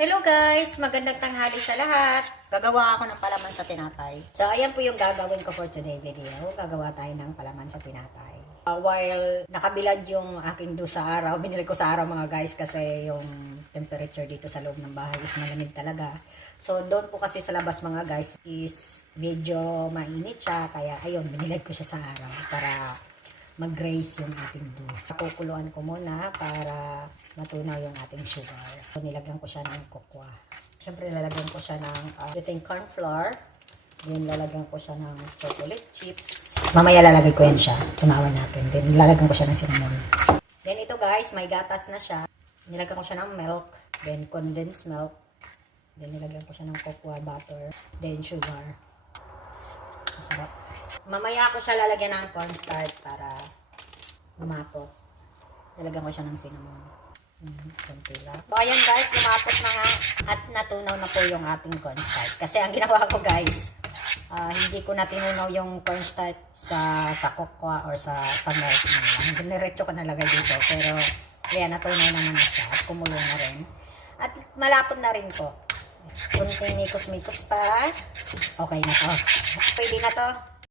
Hello guys! Magandang tanghali sa lahat. Gagawa ako ng palaman sa tinapay. So, ayan po yung gagawin ko for today video. Gagawa tayo ng palaman sa tinapay. Uh, while nakabilad yung aking do sa araw, binili ko sa araw mga guys kasi yung temperature dito sa loob ng bahay is malamig talaga. So, doon po kasi sa labas mga guys is medyo mainit siya. Kaya ayun, binilad ko siya sa araw para mag-grace yung ating dough. Kukuluan ko muna para matunaw yung ating sugar. So, nilagyan ko siya ng kokwa. Siyempre, lalagyan ko siya ng uh, ating corn flour. Then, lalagyan ko siya ng chocolate chips. Mamaya lalagay ko yan siya. Tunawan natin. Then, lalagyan ko siya ng cinnamon. Then, ito guys, may gatas na siya. Nilagyan ko siya ng milk. Then, condensed milk. Then, nilagyan ko siya ng cocoa butter. Then, sugar. Masarap. Mamaya ako siya lalagyan ng cornstarch para lumapot. Lalagyan ko siya ng cinnamon. Mm. So, ayan guys, lumapot na nga at natunaw na po yung ating cornstarch. Kasi ang ginawa ko guys, ah, hindi ko na tinunaw yung cornstarch sa sa cocoa or sa sa milk na lang. Diniretso ko nalagay dito. Pero, ayan, natunaw naman na siya at kumulo na rin. At malapot na rin po. Kunting mikos-mikos pa. Okay na to. Pwede na to.